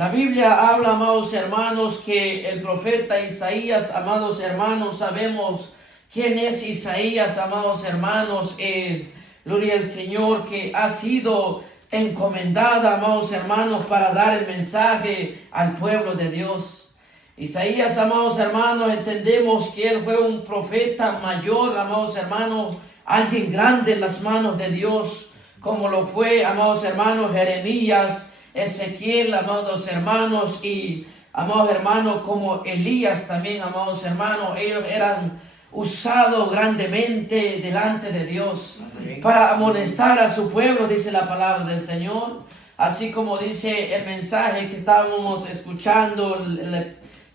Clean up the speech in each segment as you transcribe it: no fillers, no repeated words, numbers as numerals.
La Biblia habla, amados hermanos, que el profeta Isaías, amados hermanos, sabemos quién es Isaías, amados hermanos, gloria al Señor, que ha sido encomendada, amados hermanos, para dar el mensaje al pueblo de Dios. Isaías, amados hermanos, entendemos que él fue un profeta mayor, amados hermanos, alguien grande en las manos de Dios, como lo fue, amados hermanos, Jeremías, Ezequiel, amados hermanos, y amados hermanos, como Elías también, amados hermanos, ellos eran usados grandemente delante de Dios para amonestar a su pueblo, dice la palabra del Señor, así como dice el mensaje que estábamos escuchando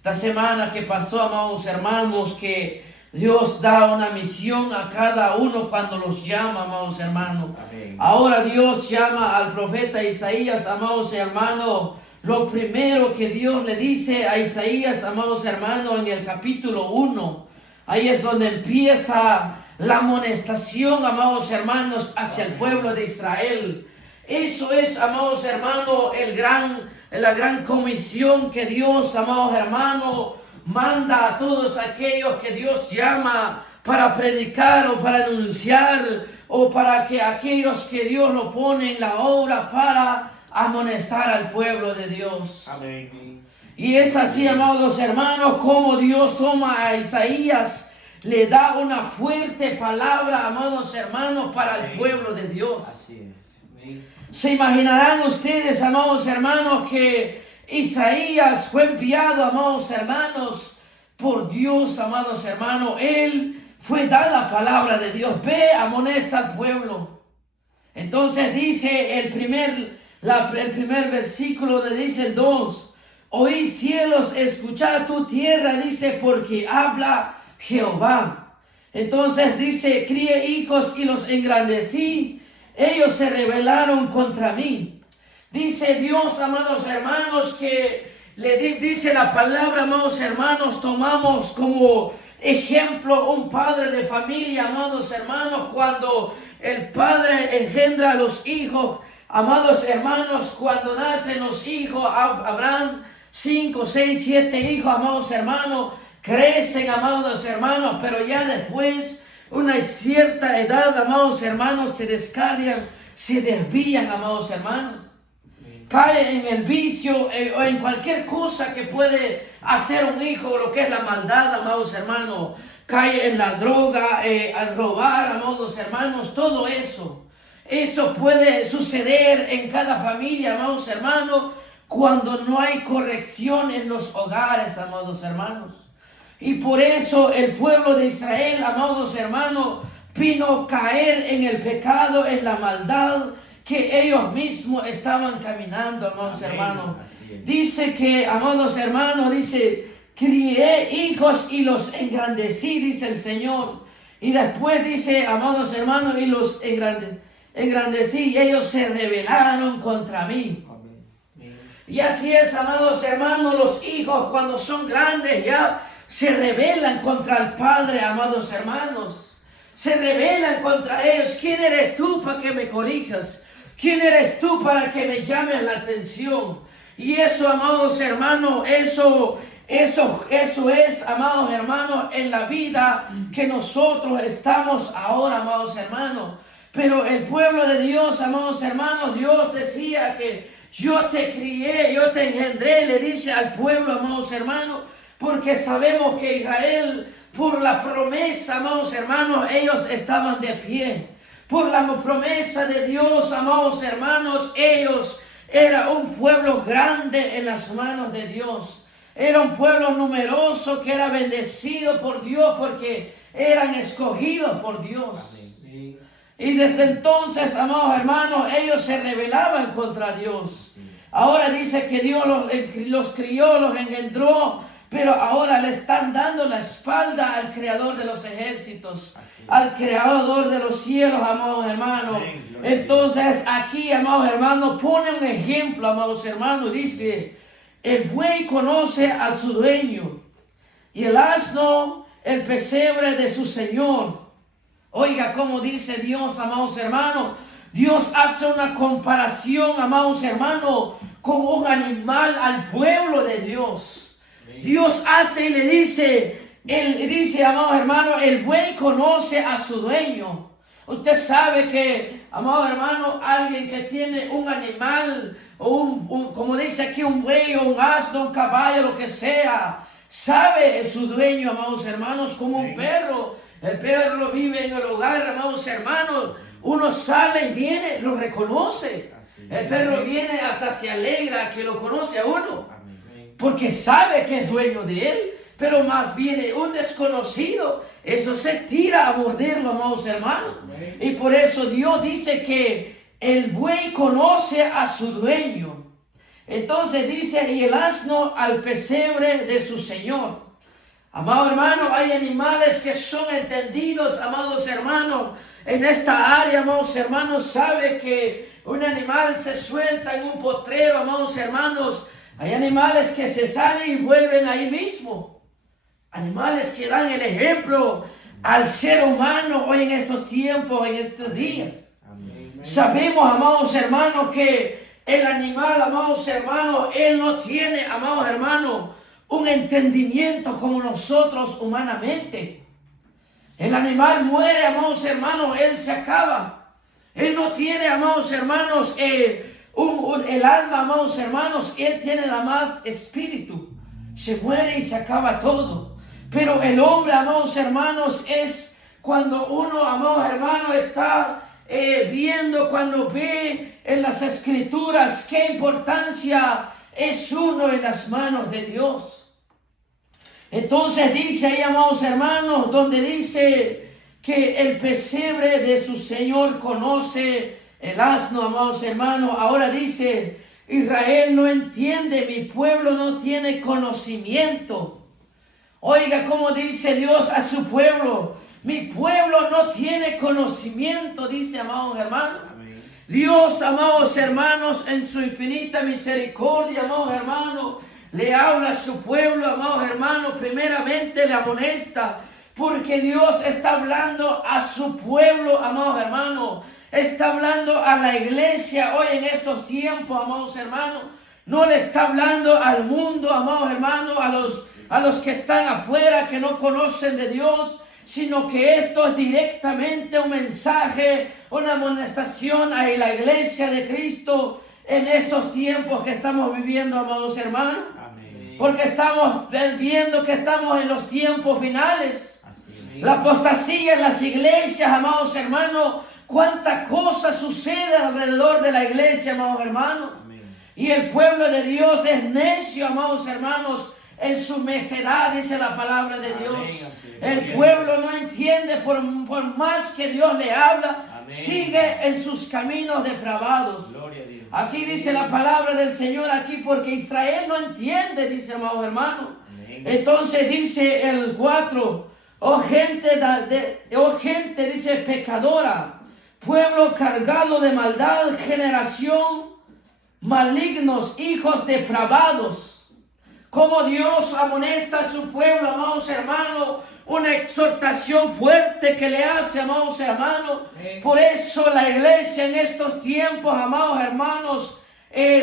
la semana que pasó, amados hermanos, que Dios da una misión a cada uno cuando los llama, amados hermanos. Amén. Ahora Dios llama al profeta Isaías, amados hermanos. Lo primero que Dios le dice a Isaías, amados hermanos, en el capítulo 1, ahí es donde empieza la amonestación, amados hermanos, hacia el pueblo de Israel. Eso es, amados hermanos, la gran comisión que Dios, amados hermanos, manda a todos aquellos que Dios llama para predicar o para anunciar o para que aquellos que Dios lo pone en la obra para amonestar al pueblo de Dios. Amén. Y es así, amados hermanos, como Dios toma a Isaías, le da una fuerte palabra, amados hermanos, para el pueblo de Dios. Así es. Amén. Se imaginarán ustedes, amados hermanos, que Isaías fue enviado, amados hermanos, por Dios, amados hermanos. Él fue dada la palabra de Dios. Ve, amonesta al pueblo. Entonces dice el primer versículo, le dice el 2. Oí cielos, escuchad tu tierra, dice, porque habla Jehová. Entonces dice, crié hijos y los engrandecí. Ellos se rebelaron contra mí. Dice Dios, amados hermanos, que dice la palabra, amados hermanos, tomamos como ejemplo un padre de familia, amados hermanos, cuando el padre engendra a los hijos, amados hermanos, cuando nacen los hijos, habrán 5, 6, 7 hijos, amados hermanos, crecen, amados hermanos, pero ya después, una cierta edad, amados hermanos, se descarrian, se desvían, amados hermanos. Cae en el vicio o en cualquier cosa que puede hacer un hijo, lo que es la maldad, amados hermanos. Cae en la droga, al robar, amados hermanos, todo eso. Eso puede suceder en cada familia, amados hermanos, cuando no hay corrección en los hogares, amados hermanos. Y por eso el pueblo de Israel, amados hermanos, vino a caer en el pecado, en la maldad, que ellos mismos estaban caminando, amados hermanos. Dice que, amados hermanos, dice, crié hijos y los engrandecí, dice el Señor. Y después dice, amados hermanos, y los engrandecí, y ellos se rebelaron contra mí. Y así es, amados hermanos, los hijos cuando son grandes ya se rebelan contra el Padre, amados hermanos. Se rebelan contra ellos. ¿Quién eres tú para que me corrijas? ¿Quién eres tú para que me llames la atención? Y eso, amados hermanos, eso es, amados hermanos, en la vida que nosotros estamos ahora, amados hermanos. Pero el pueblo de Dios, amados hermanos, Dios decía que yo te crié, yo te engendré, le dice al pueblo, amados hermanos, porque sabemos que Israel, por la promesa, amados hermanos, ellos estaban de pie. Por la promesa de Dios, amados hermanos, ellos eran un pueblo grande en las manos de Dios. Era un pueblo numeroso que era bendecido por Dios porque eran escogidos por Dios. Amén. Y desde entonces, amados hermanos, ellos se rebelaban contra Dios. Ahora dice que Dios los crió, los engendró, pero ahora le están dando la espalda al Creador de los ejércitos, al Creador de los cielos, amados hermanos. Entonces aquí, amados hermanos, pone un ejemplo, amados hermanos, dice, el buey conoce a su dueño y el asno el pesebre de su señor. Oiga cómo dice Dios, amados hermanos. Dios hace una comparación, amados hermanos, con un animal al pueblo de Dios. Dios hace y le dice, él dice, amados hermanos, el buey conoce a su dueño. Usted sabe que, amado hermano, alguien que tiene un animal, o como dice aquí, un buey, o un asno, un caballo, lo que sea, sabe su dueño, amados hermanos, como un perro. El perro vive en el hogar, amados hermanos. Uno sale y viene, lo reconoce. El perro viene, hasta se alegra que lo conoce a uno, porque sabe que es dueño de él. Pero más viene un desconocido, eso se tira a morderlo, amados hermanos. Y por eso Dios dice que el buey conoce a su dueño. Entonces dice, y el asno al pesebre de su señor. Amado hermano, hay animales que son entendidos, amados hermanos, en esta área, amados hermanos. Sabe que un animal se suelta en un potrero, amados hermanos. Hay animales que se salen y vuelven ahí mismo. Animales que dan el ejemplo al ser humano hoy en estos tiempos, en estos días. Amén. Sabemos, amados hermanos, que el animal, amados hermanos, él no tiene, amados hermanos, un entendimiento como nosotros humanamente. El animal muere, amados hermanos, él se acaba. Él no tiene, amados hermanos, el alma, amados hermanos, él tiene nada más espíritu. Se muere y se acaba todo. Pero el hombre, amados hermanos, es cuando uno, amados hermanos, está viendo, cuando ve en las escrituras qué importancia es uno en las manos de Dios. Entonces dice ahí, amados hermanos, donde dice que el pesebre de su Señor conoce el asno, amados hermanos. Ahora dice, Israel no entiende, mi pueblo no tiene conocimiento. Oiga cómo dice Dios a su pueblo. Mi pueblo no tiene conocimiento, dice, amados hermanos. Amén. Dios, amados hermanos, en su infinita misericordia, amados hermanos, le habla a su pueblo, amados hermanos. Primeramente le amonesta, porque Dios está hablando a su pueblo, amados hermanos. Está hablando a la iglesia hoy en estos tiempos, amados hermanos. No le está hablando al mundo, amados hermanos, a los que están afuera, que no conocen de Dios, sino que esto es directamente un mensaje, una amonestación a la iglesia de Cristo en estos tiempos que estamos viviendo, amados hermanos. Amén. Porque estamos viendo que estamos en los tiempos finales. Así. La apostasía en las iglesias, amados hermanos, cuánta cosa sucede alrededor de la iglesia, amados hermanos. Amén. Y el pueblo de Dios es necio, amados hermanos, en su necedad, dice la palabra de Dios. Amén. El pueblo no entiende, por más que Dios le habla. Amén. Sigue en sus caminos depravados. Gloria a Dios. Así dice la palabra del Señor aquí, porque Israel no entiende, dice, amados hermanos. Amén. Entonces dice el 4, oh gente, dice, pecadora, pueblo cargado de maldad, generación malignos, hijos depravados. Como Dios amonesta a su pueblo, amados hermanos, una exhortación fuerte que le hace, amados hermanos. Por eso la iglesia en estos tiempos, amados hermanos,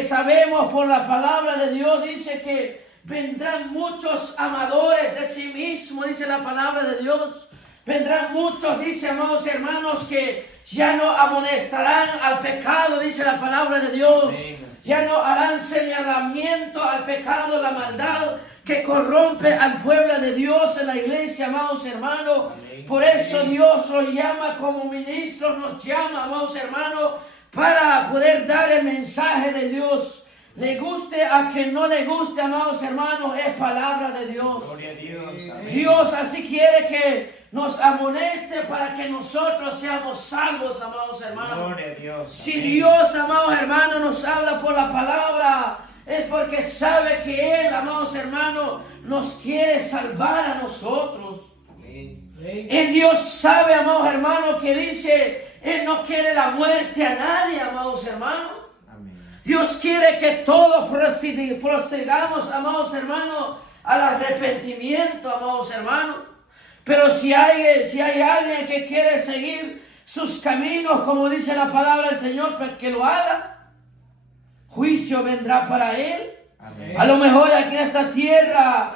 sabemos por la palabra de Dios, dice que vendrán muchos amadores de sí mismos, dice la palabra de Dios. Vendrán muchos, dice, amados hermanos, que ya no amonestarán al pecado, dice la palabra de Dios. Amén. Ya no harán señalamiento al pecado, la maldad que corrompe al pueblo de Dios en la iglesia, amados hermanos. Amén. Por eso Dios los llama como ministros, nos llama, amados hermanos, para poder dar el mensaje de Dios. Le guste a quien no le guste, amados hermanos, es palabra de Dios. Gloria a Dios. Amén. Dios así quiere que nos amoneste para que nosotros seamos salvos, amados hermanos. Gloria a Dios. Si Dios, amados hermanos, nos habla por la palabra, es porque sabe que Él, amados hermanos, nos quiere salvar a nosotros. Amén. El Dios sabe, amados hermanos, que dice, Él no quiere la muerte a nadie, amados hermanos. Amén. Dios quiere que todos procedamos, amados hermanos, al arrepentimiento, amados hermanos. Pero si hay alguien que quiere seguir sus caminos, como dice la palabra del Señor, pues que lo haga. juicio vendrá para él. Amén. A lo mejor aquí en esta tierra,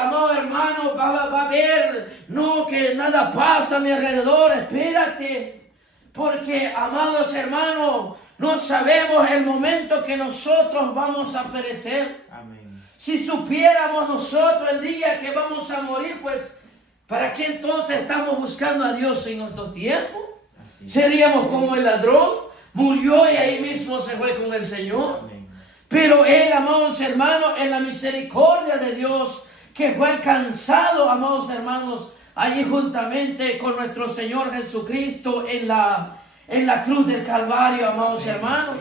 amado hermano, va a ver, no, que nada pasa a mi alrededor. Espérate, porque, amados hermanos, no sabemos el momento que nosotros vamos a perecer. Amén. Si supiéramos nosotros el día que vamos a morir, pues, ¿para qué entonces estamos buscando a Dios en nuestros tiempos? Así es. Seríamos como el ladrón, murió y ahí mismo se fue con el Señor. Amén. Pero él, amados hermanos, en la misericordia de Dios, que fue alcanzado, amados hermanos, allí juntamente con nuestro Señor Jesucristo en la cruz del Calvario, amados hermanos.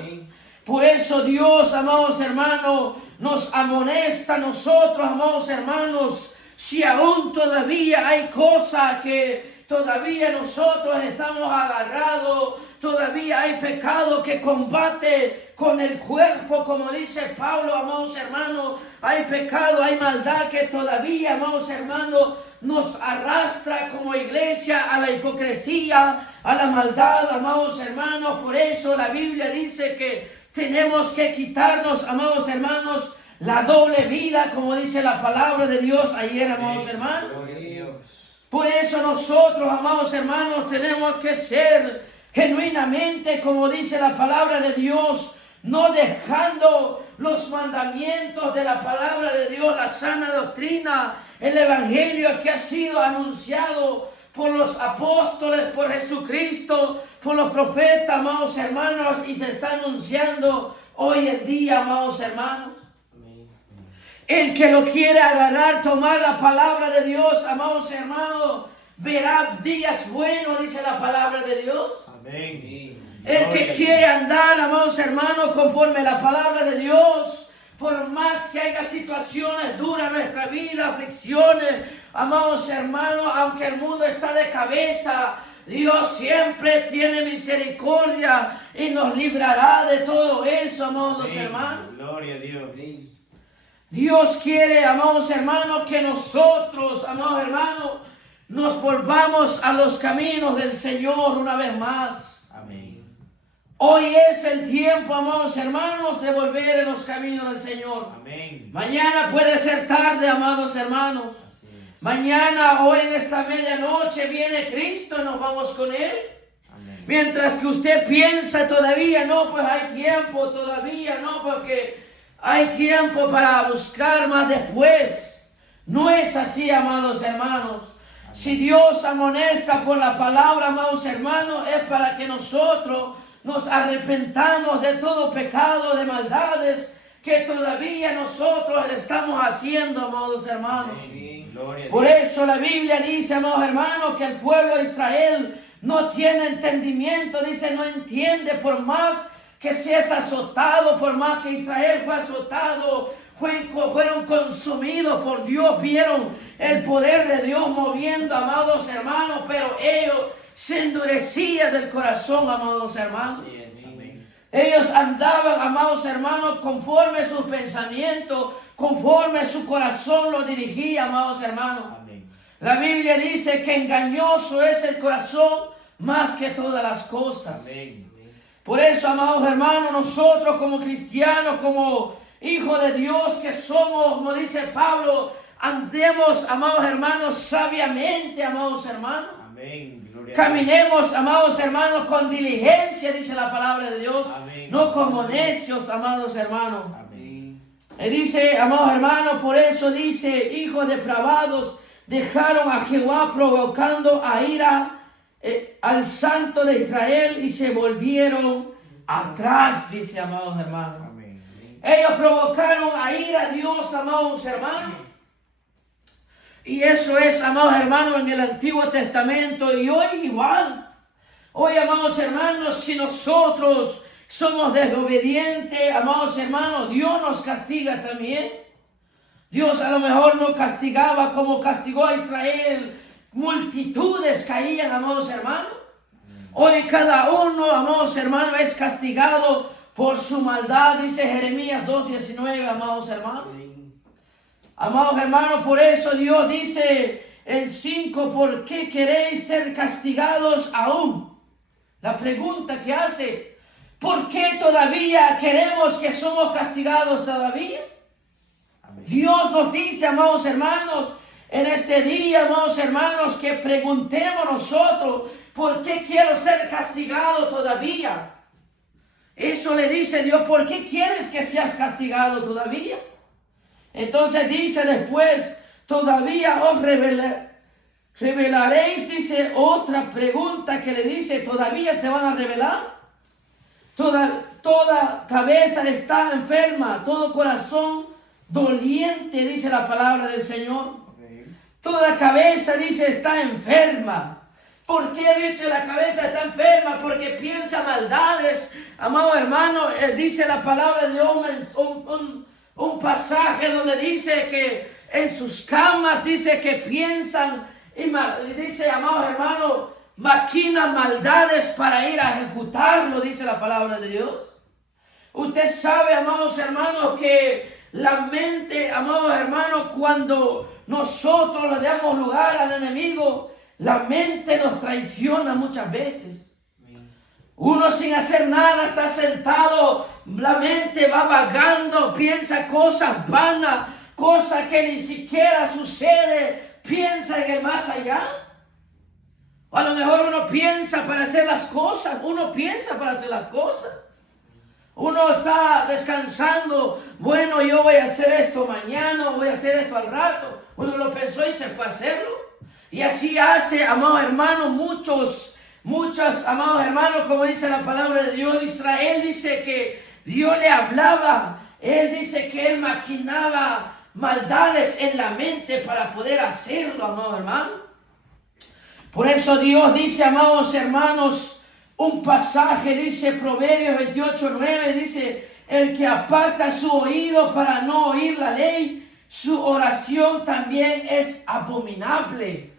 Por eso Dios, amados hermanos, nos amonesta a nosotros, amados hermanos, si aún todavía hay cosas que todavía nosotros estamos agarrados, todavía hay pecado que combate con el cuerpo, como dice Pablo, amados hermanos, hay pecado, hay maldad que todavía, amados hermanos, nos arrastra como iglesia a la hipocresía, a la maldad, amados hermanos. Por eso la Biblia dice que tenemos que quitarnos, amados hermanos, la doble vida, como dice la palabra de Dios ayer, amados hermanos. Gloria a Dios. Por eso nosotros, amados hermanos, tenemos que ser genuinamente, como dice la palabra de Dios, no dejando los mandamientos de la palabra de Dios, la sana doctrina, el evangelio que ha sido anunciado por los apóstoles, por Jesucristo, por los profetas, amados hermanos, y se está anunciando hoy en día, amados hermanos. El que lo quiere agarrar, tomar la palabra de Dios, amados hermanos, verá días buenos, dice la palabra de Dios. Amén. El que quiere andar, amados hermanos, conforme a la palabra de Dios, por más que haya situaciones duras en nuestra vida, aflicciones, amados hermanos, aunque el mundo está de cabeza, Dios siempre tiene misericordia y nos librará de todo eso, amados Amén. hermanos. Gloria a Dios. Dios quiere, amados hermanos, que nosotros, amados hermanos, nos volvamos a los caminos del Señor una vez más. Amén. Hoy es el tiempo, amados hermanos, de volver en los caminos del Señor. Amén. Mañana puede ser tarde, amados hermanos. Así es. Mañana, hoy en esta medianoche, viene Cristo y nos vamos con Él. Amén. Mientras que usted piensa todavía, no, pues hay tiempo todavía, no, porque hay tiempo para buscar más después. No es así, amados hermanos. Si Dios amonesta por la palabra, amados hermanos, es para que nosotros nos arrepentamos de todo pecado, de maldades que todavía nosotros estamos haciendo, amados hermanos. Amén. Gloria a Por Dios. eso la Biblia dice, amados hermanos, que el pueblo de Israel no tiene entendimiento. Dice, no entiende, por más que seas azotado, por más que Israel fue azotado, fueron consumidos por Dios, vieron el poder de Dios moviendo, amados hermanos, pero ellos se endurecían del corazón, amados hermanos. Así es. Amén. Ellos andaban, amados hermanos, conforme sus pensamientos, conforme su corazón lo dirigía, amados hermanos. Amén. La Biblia dice que engañoso es el corazón más que todas las cosas. Amén. Por eso, amados hermanos, nosotros como cristianos, como hijos de Dios que somos, como dice Pablo, andemos, amados hermanos, sabiamente, amados hermanos. Amén. Gloria a Dios. Caminemos, amados hermanos, con diligencia, dice la palabra de Dios, Amén. no como necios, amados hermanos. Amén. Y dice, amados hermanos, por eso dice, hijos depravados, dejaron a Jehová provocando a ira al Santo de Israel y se volvieron atrás, dice, amados hermanos. Amén. Ellos provocaron a ira a Dios, amados hermanos. Y eso es, amados hermanos, en el Antiguo Testamento y hoy igual. Hoy, amados hermanos, si nosotros somos desobedientes, amados hermanos, Dios nos castiga también. Dios a lo mejor no castigaba como castigó a Israel. Multitudes caían, amados hermanos. Hoy cada uno, amados hermanos, es castigado por su maldad, dice Jeremías 2:19, amados hermanos. Amados hermanos, por eso Dios dice en 5, ¿por qué queréis ser castigados aún? La pregunta que hace, ¿Por qué todavía queremos que somos castigados todavía? Amén. Dios nos dice, amados hermanos, en este día, amados hermanos, que preguntemos nosotros, ¿por qué quiero ser castigado todavía? Eso le dice Dios, ¿por qué quieres que seas castigado todavía? Entonces dice después, todavía os revelaréis, dice otra pregunta que le dice, ¿todavía se van a revelar? Toda cabeza está enferma, todo corazón doliente, dice la palabra del Señor. Amén. Toda cabeza, dice, está enferma. ¿Por qué dice la cabeza está enferma? Porque piensa maldades. Amado hermano, dice la palabra de Dios, un pasaje donde dice que en sus camas, dice que piensan, y dice, amado hermano, maquinan maldades para ir a ejecutarlo, dice la palabra de Dios. Usted sabe, amados hermanos, que la mente, amados hermanos, cuando nosotros le damos lugar al enemigo, la mente nos traiciona muchas veces. Uno sin hacer nada está sentado, la mente va vagando, piensa cosas vanas, cosas que ni siquiera sucede, piensa en el más allá. O a lo mejor uno piensa para hacer las cosas, Uno está descansando, bueno, yo voy a hacer esto mañana, voy a hacer esto al rato. Uno lo pensó y se fue a hacerlo. Y así hace, amados hermanos, muchos, amados hermanos, como dice la palabra de Dios. Israel dice que Dios le hablaba. Él dice que él maquinaba maldades en la mente para poder hacerlo, amados hermanos. Por eso Dios dice, amados hermanos, un pasaje, dice Proverbios 28:9, dice, el que aparta su oído para no oír la ley, su oración también es abominable.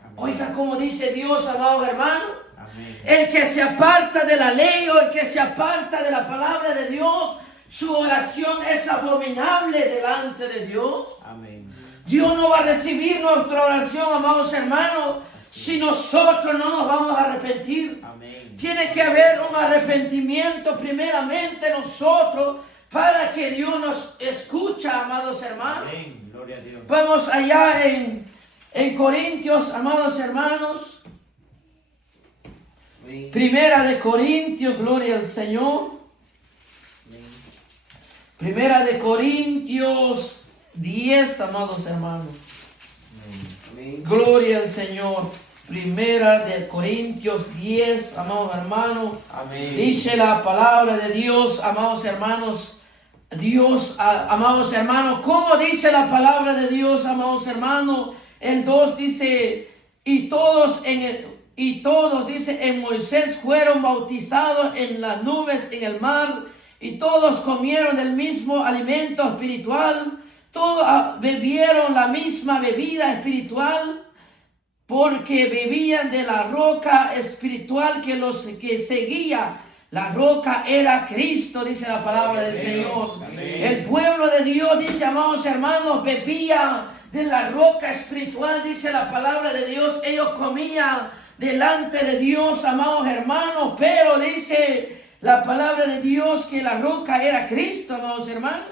Amén. Oiga cómo dice Dios, amados hermanos. Amén. El que se aparta de la ley o el que se aparta de la palabra de Dios, su oración es abominable delante de Dios. Amén. Dios no va a recibir nuestra oración, amados hermanos, si nosotros no nos vamos a arrepentir. Amén. Tiene que haber un arrepentimiento primeramente nosotros para que Dios nos escuche, amados hermanos. Amén. Gloria a Dios. Vamos allá en Corintios, amados hermanos. Amén. Primera de Corintios, gloria al Señor. Amén. Primera de Corintios 10, amados hermanos. Amén. Gloria al Señor. Primera de Corintios 10, amados hermanos. Amén. Dice la palabra de Dios, amados hermanos. Amados hermanos, ¿cómo dice la palabra de Dios, amados hermanos? El 2 dice, y todos dice, en Moisés fueron bautizados en las nubes, en el mar, y todos comieron del mismo alimento espiritual, todos bebieron la misma bebida espiritual, porque bebían de la roca espiritual que seguía. La roca era Cristo, dice la palabra del Señor. Amén. El pueblo de Dios, dice, amados hermanos, bebía de la roca espiritual, dice la palabra de Dios. Ellos comían delante de Dios, amados hermanos, pero dice la palabra de Dios que la roca era Cristo, amados hermanos.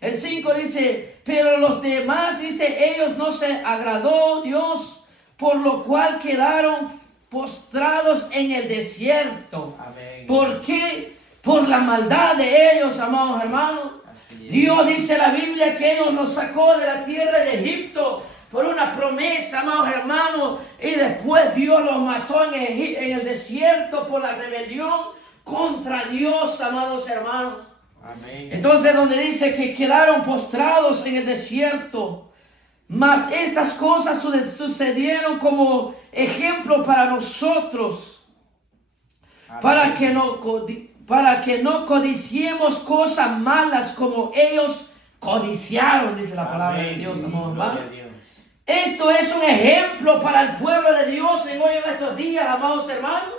El 5 dice, pero los demás, dice, ellos no se agradó Dios, por lo cual quedaron postrados en el desierto. Amén. ¿Por qué? Por la maldad de ellos, amados hermanos. Dios dice en la Biblia que ellos los sacó de la tierra de Egipto por una promesa, amados hermanos, y después Dios los mató en el desierto por la rebelión contra Dios, amados hermanos. Amén. Entonces donde dice que quedaron postrados en el desierto, mas estas cosas sucedieron como ejemplo para nosotros, para que no codiciemos cosas malas como ellos codiciaron, dice la palabra de Dios, amados hermanos. Esto es un ejemplo para el pueblo de Dios en estos días, amados hermanos.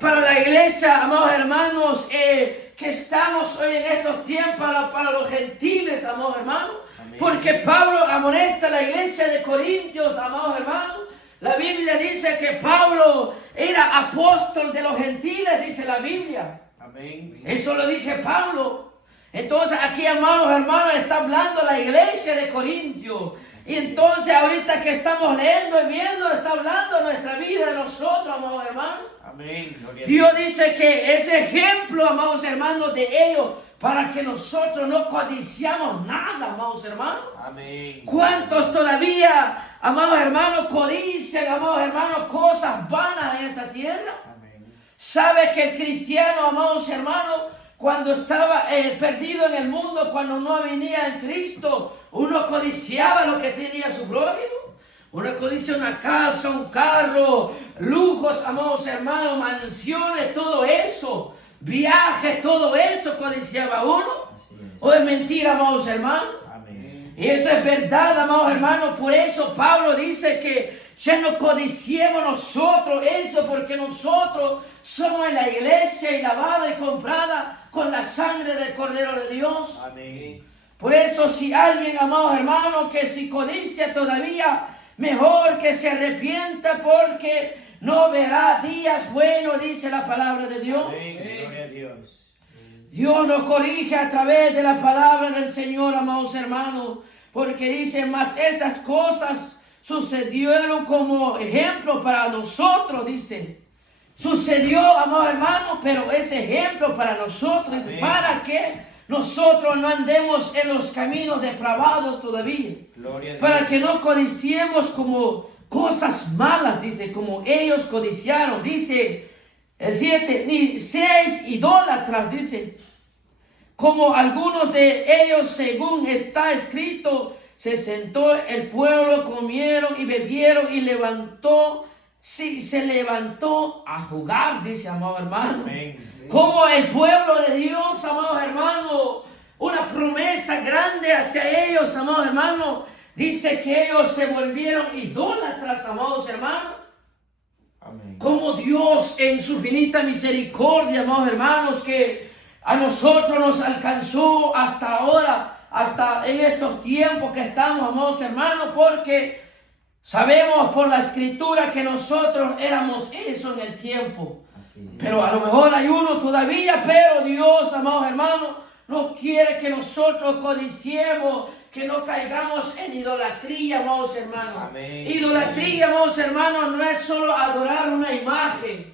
Para la iglesia, amados hermanos, que estamos hoy en estos tiempos para los gentiles, amados hermanos. Porque Pablo amonesta a la iglesia de Corintios, amados hermanos. La Biblia dice que Pablo era apóstol de los gentiles, dice la Biblia. Amén. Eso lo dice Pablo. Entonces aquí, amados hermanos, está hablando la iglesia de Corintio. Y entonces ahorita que estamos leyendo y viendo, está hablando nuestra vida de nosotros, amados hermanos. Amén. Gloria a Dios dice que es ejemplo, amados hermanos, de ellos, para que nosotros no codiciamos nada, amados hermanos. Amén. ¿Cuántos todavía, amados hermanos, codician, amados hermanos, cosas vanas en esta tierra? Amén. ¿Sabe que el cristiano, amados hermanos, cuando estaba perdido en el mundo, cuando no venía en Cristo, uno codiciaba lo que tenía su prójimo? Uno codicia una casa, un carro, lujos, amados hermanos, mansiones, todo eso, viajes, todo eso codiciaba uno. Así es. ¿O es mentira, amados hermanos? Amén. Y eso es verdad, amados hermanos. Por eso Pablo dice que ya no codiciemos nosotros eso, porque nosotros somos en la iglesia y lavada y comprada con la sangre del Cordero de Dios. Amén. Por eso si alguien, amados hermanos, que si codicia todavía, mejor que se arrepienta, porque no verá días buenos, dice la palabra de Dios. Amén. Gloria a Dios. Dios nos corrige a través de la palabra del Señor, amados hermanos, porque dice, mas estas cosas sucedieron como ejemplo para nosotros, dice. Sucedió, amados hermanos, pero es ejemplo para nosotros, dice, Amén. para que nosotros no andemos en los caminos depravados todavía. Gloria a Dios. Para que no codiciemos como cosas malas, dice, como ellos codiciaron, dice el 7, ni seáis idólatras, dice, como algunos de ellos, según está escrito, se sentó el pueblo, comieron y bebieron y se levantó a jugar, dice, amado hermano. Amén. Como el pueblo de Dios, amados hermanos, una promesa grande hacia ellos, amados hermanos. Dice que ellos se volvieron idólatras, amados hermanos. Amén. Como Dios en su infinita misericordia, amados hermanos, que a nosotros nos alcanzó hasta ahora, hasta en estos tiempos que estamos, amados hermanos, porque sabemos por la escritura que nosotros éramos eso en el tiempo. Así es. Pero a lo mejor hay uno todavía, pero Dios, amados hermanos, no quiere que nosotros codiciemos, que no caigamos en idolatría, amados hermanos. Amén. Idolatría, amados hermanos, no es solo adorar una imagen.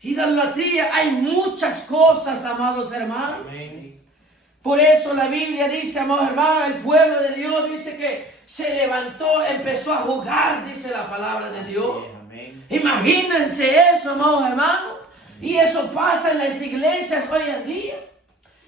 Idolatría, hay muchas cosas, amados hermanos. Amén. Por eso la Biblia dice, amados hermanos, el pueblo de Dios dice que se levantó, empezó a jugar, dice la palabra de Dios. Así es. Amén. Imagínense eso, amados hermanos. Y eso pasa en las iglesias hoy en día.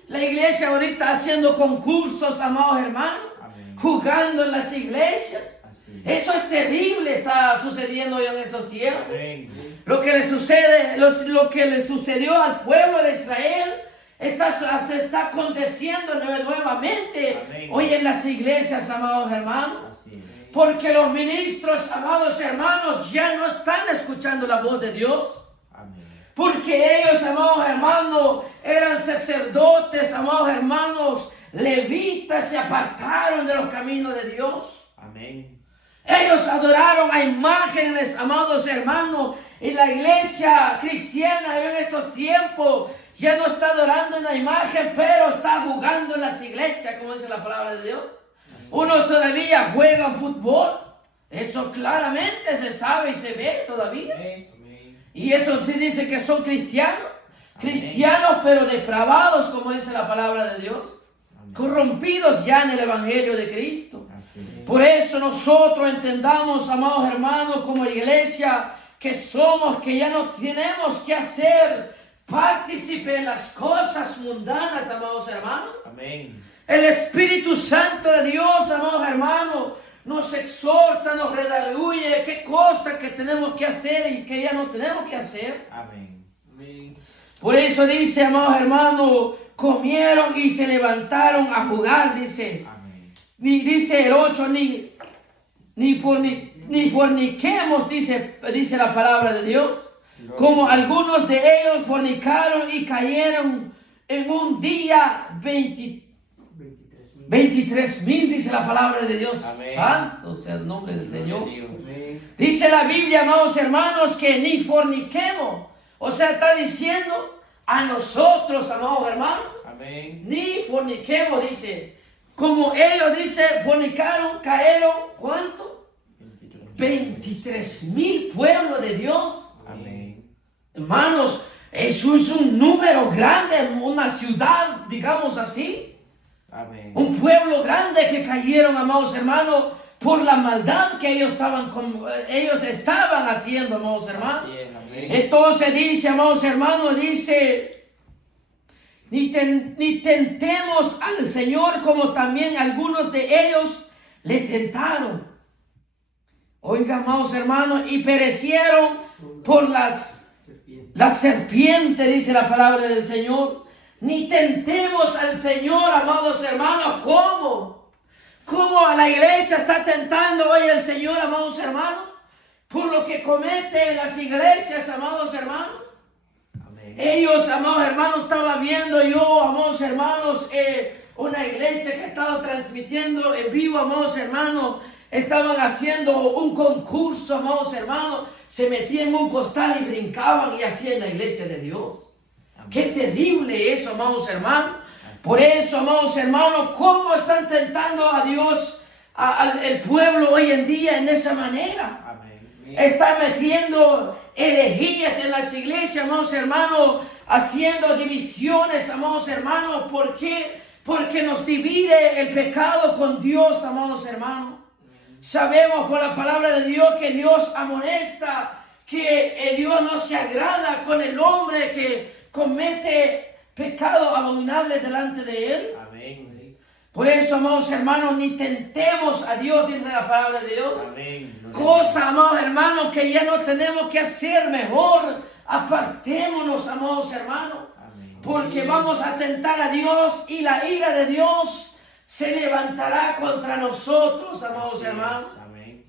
La iglesia ahorita haciendo concursos, amados hermanos, Amén. jugando en las iglesias. Así es. Eso es terrible, está sucediendo hoy en estos tiempos. Amén. Lo que le sucede, lo que le sucedió al pueblo de Israel, se está aconteciendo nuevamente Amén. hoy en las iglesias, amados hermanos. Así es. Porque los ministros, amados hermanos, ya no están escuchando la voz de Dios. Amén. Porque ellos, amados hermanos, eran sacerdotes, amados hermanos, levitas, se apartaron de los caminos de Dios. Amén. Ellos adoraron a imágenes, amados hermanos, y la iglesia cristiana en estos tiempos ya no está adorando una imagen, pero está jugando en las iglesias, como dice la palabra de Dios. Unos todavía juegan fútbol, eso claramente se sabe y se ve todavía. Amén. Y eso sí dice que son cristianos, Amén. cristianos pero depravados, como dice la palabra de Dios, Amén. corrompidos ya en el evangelio de Cristo. Así es. Por eso nosotros entendamos, amados hermanos, como iglesia que somos, que ya no tenemos que hacer partícipe en las cosas mundanas, amados hermanos. Amén. El Espíritu Santo de Dios, amados hermanos, nos exhorta, nos redarguye qué cosas que tenemos que hacer y que ya no tenemos que hacer. Amén. Por eso dice, amados hermanos, comieron y se levantaron a jugar, dice. Amén. Ni dice el 8, ni forniquemos, dice la palabra de Dios. Como algunos de ellos fornicaron y cayeron en un día 23,000, dice la palabra de Dios. Amén. Santo sea el nombre del Señor. Gloria a Dios. Dice la Biblia, amados hermanos, que ni forniquemos. O sea, está diciendo, a nosotros, amados hermanos, Amén. ni forniquemos, dice. Como ellos, dice, fornicaron, cayeron, ¿cuánto? 23,000 pueblos de Dios. Amén. Hermanos, eso es un número grande en una ciudad, digamos así. Amén. Un pueblo grande que cayeron, amados hermanos, por la maldad que ellos estaban haciendo, amados hermanos. Así es, amén. Entonces dice, amados hermanos, dice, ni tentemos al Señor como también algunos de ellos le tentaron. Oiga, amados hermanos, y perecieron por la serpiente, dice la palabra del Señor. Ni tentemos al Señor, amados hermanos. ¿Cómo? ¿Cómo a la iglesia está tentando hoy el Señor, amados hermanos? Por lo que comete en las iglesias, amados hermanos. Amén. Ellos, amados hermanos, estaba viendo yo, amados hermanos, una iglesia que estaba transmitiendo en vivo, amados hermanos. Estaban haciendo un concurso, amados hermanos. Se metían en un costal y brincaban y hacían la iglesia de Dios. Amén. Qué terrible eso, amados hermanos. Por eso, amados hermanos, ¿cómo están tentando a Dios, al pueblo hoy en día en esa manera? Amén. Están metiendo herejías en las iglesias, amados hermanos, haciendo divisiones, amados hermanos. ¿Por qué? Porque nos divide el pecado con Dios, amados hermanos. Sabemos por la palabra de Dios que Dios amonesta, que Dios no se agrada con el hombre que comete pecado abominable delante de Él. Amén. Por eso, amados hermanos, ni tentemos a Dios, dice la palabra de Dios. Amén. Cosa, amados hermanos, que ya no tenemos que hacer mejor. Apartémonos, amados hermanos. Amén. Porque vamos a tentar a Dios y la ira de Dios se levantará contra nosotros, amados Así hermanos. es, amén.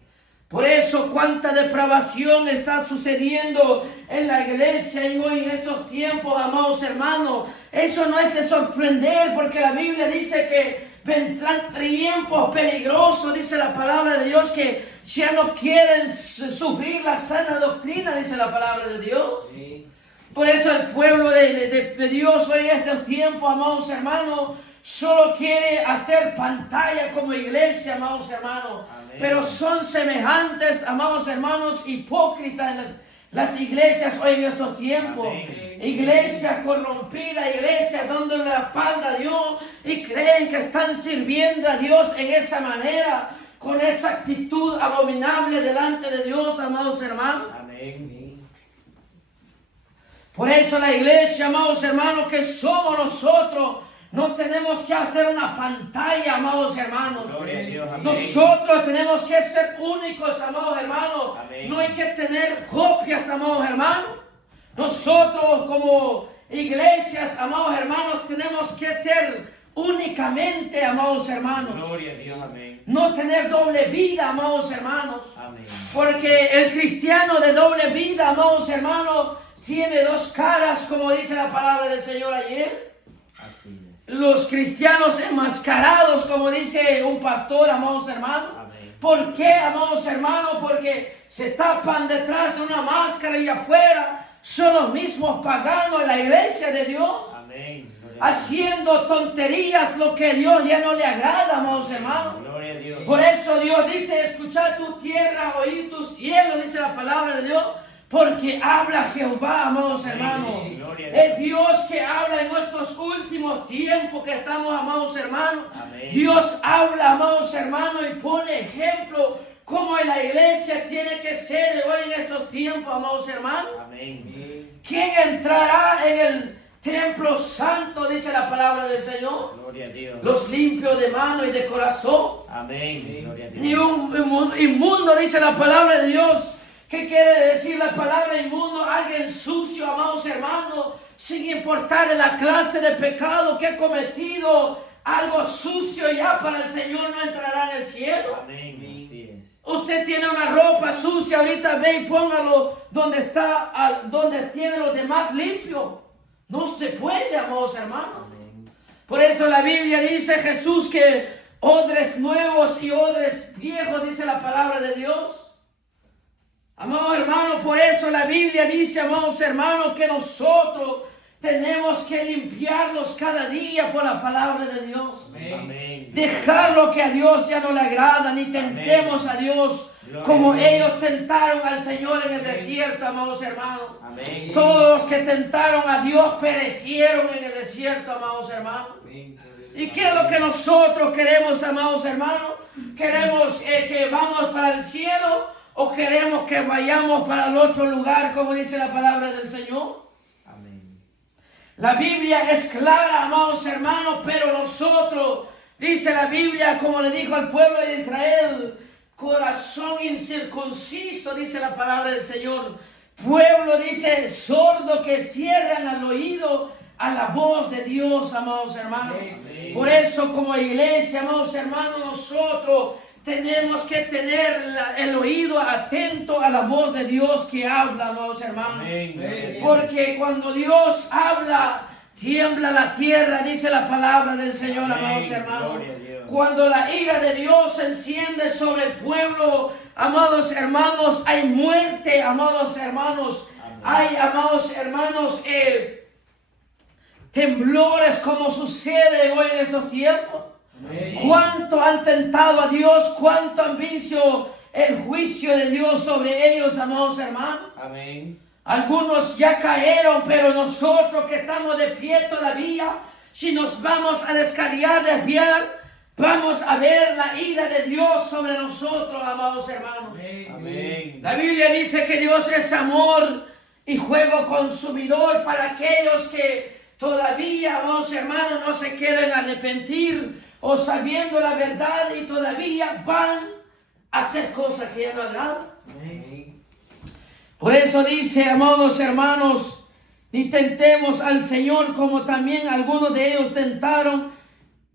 Por eso, cuánta depravación está sucediendo en la iglesia y hoy en estos tiempos, amados hermanos. Eso no es de sorprender, porque la Biblia dice que vendrán tiempos peligrosos, dice la palabra de Dios, que ya no quieren sufrir la sana doctrina, dice la palabra de Dios. Sí. Por eso el pueblo de Dios hoy en estos tiempos, amados hermanos, solo quiere hacer pantalla como iglesia, amados hermanos. Amén. Pero son semejantes, amados hermanos, hipócritas en las iglesias hoy en estos tiempos. Amén. Iglesia corrompida, iglesia dándole la espalda a Dios y creen que están sirviendo a Dios en esa manera, con esa actitud abominable delante de Dios, amados hermanos. Amén. Por eso la iglesia, amados hermanos, que somos nosotros, no tenemos que hacer una pantalla, amados hermanos. Gloria a Dios, amén. Nosotros tenemos que ser únicos, amados hermanos. Amén. No hay que tener copias, amados hermanos. Nosotros como iglesias, amados hermanos, tenemos que ser únicamente, amados hermanos. Gloria a Dios, amén. No tener doble vida, amados hermanos. Amén. Porque el cristiano de doble vida, amados hermanos, tiene dos caras, como dice la palabra del Señor ayer. Así es. Los cristianos enmascarados, como dice un pastor, amados hermanos. Amén. ¿Por qué, amados hermanos? Porque se tapan detrás de una máscara y afuera son los mismos paganos en la iglesia de Dios, Amén. Gloria a Dios. haciendo tonterías, lo que a Dios ya no le agrada, amados hermanos. Gloria a Dios. Por eso Dios dice, escuchad tu tierra, oíd tu cielo, dice la palabra de Dios. Porque habla Jehová, amados hermanos. Gloria a Dios. Es Dios que habla en nuestros últimos tiempos que estamos, amados hermanos. Amén. Dios habla, amados hermanos, y pone ejemplo cómo en la iglesia tiene que ser hoy en estos tiempos, amados hermanos. Amén. ¿Quién entrará en el templo santo, dice la palabra del Señor? Gloria a Dios. Los limpios de mano y de corazón. Amén. Gloria a Dios. Ni un inmundo, dice la palabra de Dios. ¿Qué quiere decir la palabra inmundo? Alguien sucio, amados hermanos, sin importar la clase de pecado que ha cometido, algo sucio ya para el Señor no entrará en el cielo. Amén. Así es. Usted tiene una ropa sucia, ahorita ve y póngalo donde está, donde tiene los demás limpio. No se puede, amados hermanos. Amén. Por eso la Biblia dice Jesús que odres nuevos y odres viejos, dice la palabra de Dios. Amados hermanos, por eso la Biblia dice, amados hermanos, que nosotros tenemos que limpiarlos cada día por la palabra de Dios. Amén. Dejar lo que a Dios ya no le agrada, ni tentemos a Dios como ellos tentaron al Señor en el desierto, amados hermanos. Amén. Todos los que tentaron a Dios perecieron en el desierto, amados hermanos. ¿Y qué es lo que nosotros queremos, amados hermanos? ¿Queremos que vamos para el cielo o queremos que vayamos para el otro lugar, como dice la palabra del Señor? Amén. La Biblia es clara, amados hermanos, pero nosotros, dice la Biblia, como le dijo al pueblo de Israel, corazón incircunciso, dice la palabra del Señor. Pueblo, dice, sordo, que cierran al oído a la voz de Dios, amados hermanos. Amén. Por eso, como iglesia, amados hermanos, nosotros tenemos que tener el oído atento a la voz de Dios que habla, amados hermanos. Amén. Porque cuando Dios habla, tiembla la tierra, dice la palabra del Señor, Amén. amados hermanos. Gloria a Dios. Cuando la ira de Dios se enciende sobre el pueblo, amados hermanos, hay muerte, amados hermanos. Amén. Hay, amados hermanos, temblores como sucede hoy en estos tiempos. Amén. Cuánto han tentado a Dios, cuánto han visto el juicio de Dios sobre ellos, amados hermanos. Amén. Algunos ya cayeron, pero nosotros que estamos de pie todavía, si nos vamos a desviar, vamos a ver la ira de Dios sobre nosotros, amados hermanos. Amén. La Biblia dice que Dios es amor y fuego consumidor para aquellos que todavía, amados hermanos, no se quieren arrepentir o sabiendo la verdad y todavía van a hacer cosas que ya no agradan. Por eso dice, amados hermanos, ni tentemos al Señor como también algunos de ellos tentaron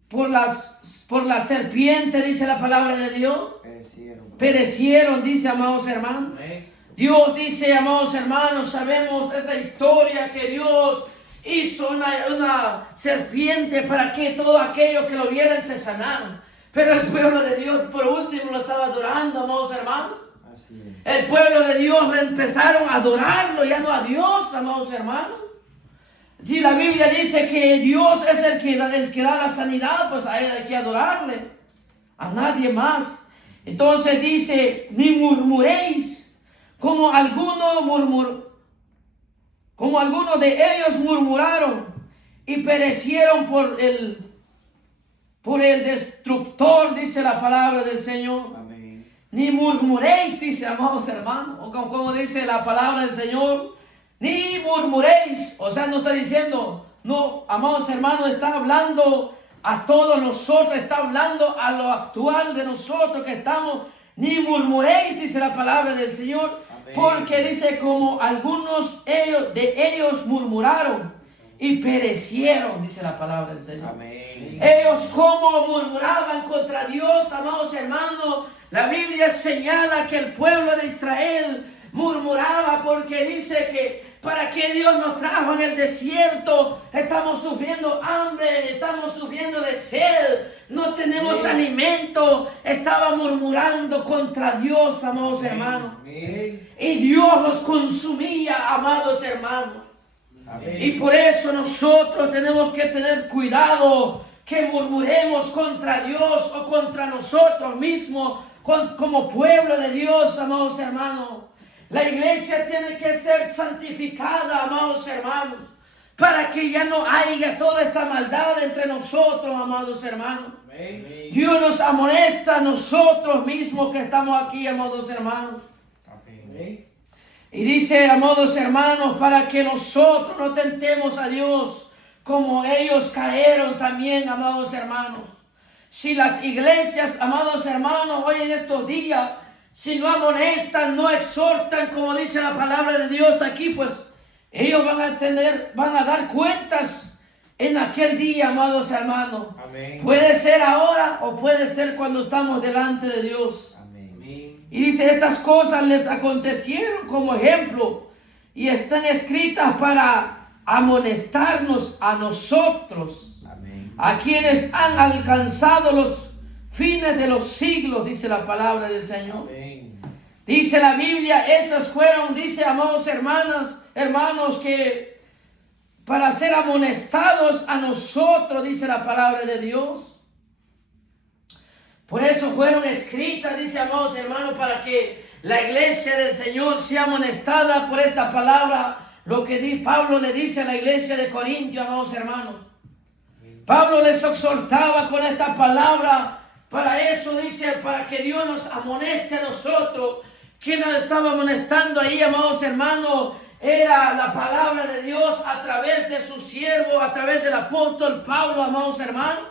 por la serpiente, dice la palabra de Dios. Perecieron, dice, amados hermanos. Dios dice, amados hermanos, sabemos esa historia que Dios hizo una serpiente para que todos aquellos que lo vieran se sanaran. Pero el pueblo de Dios por último lo estaba adorando, amados hermanos. El pueblo de Dios le empezaron a adorarlo, ya no a Dios, amados hermanos. Si la Biblia dice que Dios es el que da la sanidad, pues a Él hay que adorarle, a nadie más. Entonces dice, ni murmuréis, como algunos de ellos murmuraron y perecieron por el destructor, dice la palabra del Señor. Amén. Ni murmuréis, dice, amados hermanos, o como dice la palabra del Señor, ni murmuréis. O sea, no está diciendo, no, amados hermanos, está hablando a todos nosotros, está hablando a lo actual de nosotros que estamos. Ni murmuréis, dice la palabra del Señor, Amén. porque dice como algunos de ellos murmuraron y perecieron, dice la palabra del Señor. Amén. Ellos como murmuraban contra Dios, amados hermanos, la Biblia señala que el pueblo de Israel murmuraba porque dice que para qué Dios nos trajo en el desierto, estamos sufriendo hambre, estamos sufriendo de sed, no tenemos alimento, estaba murmurando contra Dios, amados hermanos. Y Dios los consumía, amados hermanos. Amén. Y por eso nosotros tenemos que tener cuidado que murmuremos contra Dios o contra nosotros mismos como pueblo de Dios, amados hermanos. La iglesia tiene que ser santificada, amados hermanos, para que ya no haya toda esta maldad entre nosotros, amados hermanos. Amén. Dios nos amonesta a nosotros mismos que estamos aquí, amados hermanos. Amén. Y dice, amados hermanos, para que nosotros no tentemos a Dios como ellos cayeron también, amados hermanos. Si las iglesias, amados hermanos, hoy en estos días, si no amonestan, no exhortan, como dice la palabra de Dios aquí, pues ellos van a dar cuentas en aquel día, amados hermanos. Amén. Puede ser ahora o puede ser cuando estamos delante de Dios. Amén. Y dice, estas cosas les acontecieron como ejemplo y están escritas para amonestarnos a nosotros, Amén. a quienes han alcanzado los fines de los siglos, dice la palabra del Señor. Amén. Dice la Biblia, estas fueron, dice, amados hermanos, que para ser amonestados a nosotros, dice la palabra de Dios. Por eso fueron escritas, dice, amados hermanos, para que la iglesia del Señor sea amonestada por esta palabra. Lo que Pablo le dice a la iglesia de Corintios, amados hermanos. Pablo les exhortaba con esta palabra. Para eso dice, para que Dios nos amoneste a nosotros. ¿Quién nos estaba amonestando ahí, amados hermanos? Era la palabra de Dios a través de su siervo, a través del apóstol Pablo, amados hermanos.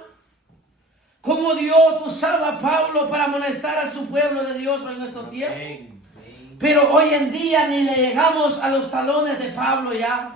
Cómo Dios usaba a Pablo para amonestar a su pueblo de Dios en nuestro tiempo. Pero hoy en día ni le llegamos a los talones de Pablo ya.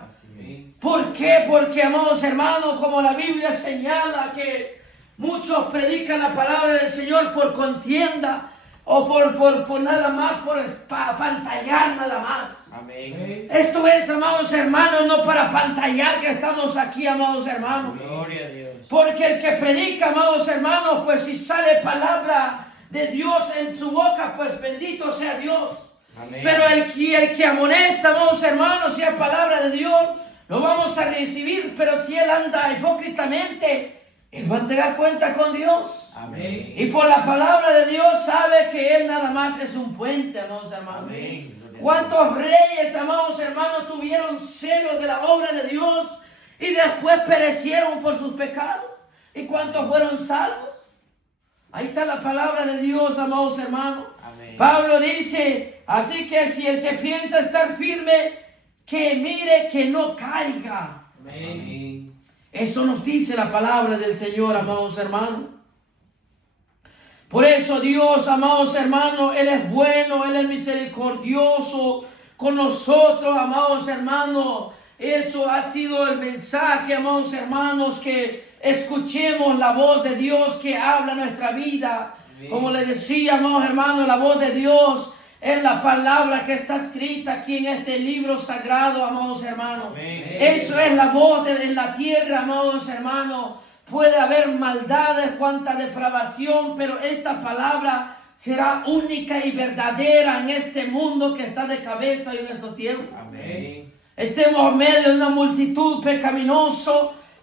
¿Por qué? Porque, amados hermanos, como la Biblia señala que muchos predican la palabra del Señor por contienda o por nada más, por apantallar nada más. Amén. Esto es, amados hermanos, no para apantallar que estamos aquí, amados hermanos. Gloria a Dios. Porque el que predica, amados hermanos, pues si sale palabra de Dios en su boca, pues bendito sea Dios. Amén. Pero el que amonesta, amados hermanos, si es palabra de Dios, lo vamos a recibir. Pero si él anda hipócritamente, él va a entregar cuenta con Dios. Amén. Y por la palabra de Dios sabe que él nada más es un puente, amados hermanos. Amén. ¿Cuántos reyes, amados hermanos, tuvieron celo de la obra de Dios y después perecieron por sus pecados? ¿Y cuántos fueron salvos? Ahí está la palabra de Dios, amados hermanos. Amén. Pablo dice, así que si el que piensa estar firme, que mire que no caiga. Amén. Eso nos dice la palabra del Señor, amados hermanos. Por eso Dios, amados hermanos, Él es bueno, Él es misericordioso con nosotros, amados hermanos. Eso ha sido el mensaje, amados hermanos, que escuchemos la voz de Dios que habla en nuestra vida. Amén. Como les decía, amados hermanos, la voz de Dios es la palabra que está escrita aquí en este libro sagrado, amados hermanos. Amén. Eso es la voz en la tierra, amados hermanos. Puede haber maldades, cuanta depravación, pero esta palabra será única y verdadera en este mundo que está de cabeza en estos tiempos. Amén. Estemos en medio de una multitud pecaminosa,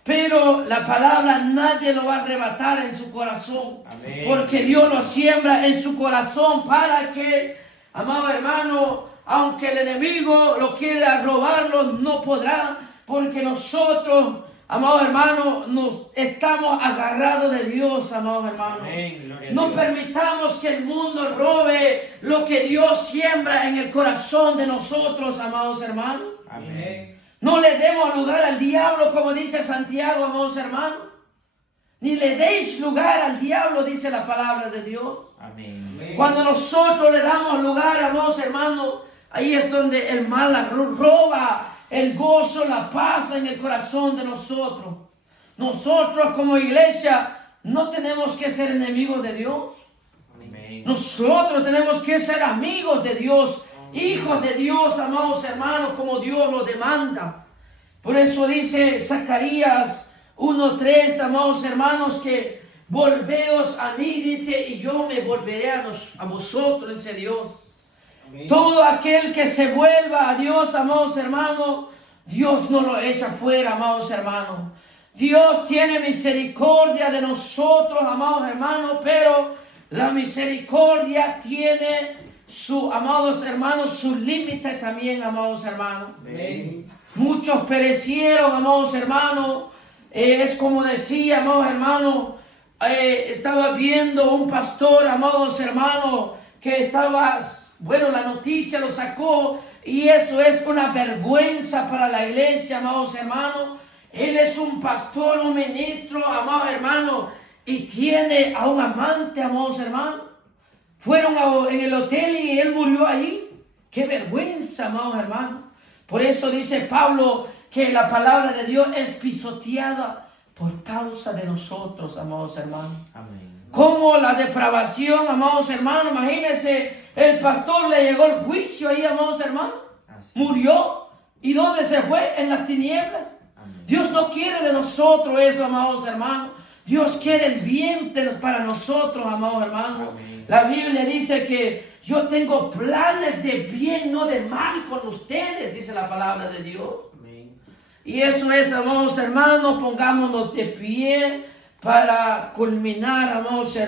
pero la palabra nadie lo va a arrebatar en su corazón. Amén. Porque Dios lo siembra en su corazón para que, amado hermano, aunque el enemigo lo quiera robarlo, no podrá, porque nosotros, amados hermanos, nos estamos agarrados de Dios, amados hermanos. Amén. Gloria a No Dios. permitamos que el mundo robe lo que Dios siembra en el corazón de nosotros, amados hermanos. Amén. No le demos lugar al diablo, como dice Santiago, amados hermanos. Ni le deis lugar al diablo, dice la palabra de Dios. Amén. Cuando nosotros le damos lugar, amados hermanos, ahí es donde el mal roba el gozo, la paz en el corazón de nosotros. Nosotros como iglesia no tenemos que ser enemigos de Dios. Amén. Nosotros tenemos que ser amigos de Dios, hijos de Dios, amados hermanos, como Dios lo demanda. Por eso dice Zacarías 1:3, amados hermanos, que volveos a mí, dice, y yo me volveré a vosotros, dice Dios. Amén. Todo aquel que se vuelva a Dios, amados hermanos, Dios no lo echa fuera, amados hermanos. Dios tiene misericordia de nosotros, amados hermanos, pero la misericordia tiene amados hermanos, su límite también, amados hermanos. Amén. Muchos perecieron, amados hermanos. Es como decía, amados hermanos, estaba viendo un pastor, amados hermanos, que estaba, bueno, la noticia lo sacó, y eso es una vergüenza para la iglesia, amados hermanos. Él es un pastor, un ministro, amados hermanos, y tiene a un amante, amados hermanos. Fueron en el hotel y él murió ahí. ¡Qué vergüenza, amados hermanos! Por eso dice Pablo que la palabra de Dios es pisoteada por causa de nosotros, amados hermanos. Amén. Como la depravación, amados hermanos, imagínense, el pastor le llegó el juicio ahí, amados hermanos. Así. Murió. ¿Y dónde se fue? En las tinieblas. Amén. Dios no quiere de nosotros eso, amados hermanos. Dios quiere el bien para nosotros, amados hermanos. Amén. La Biblia dice que yo tengo planes de bien, no de mal con ustedes, dice la palabra de Dios. Amén. Y eso es, amados hermanos, pongámonos de pie para culminar, amados hermanos.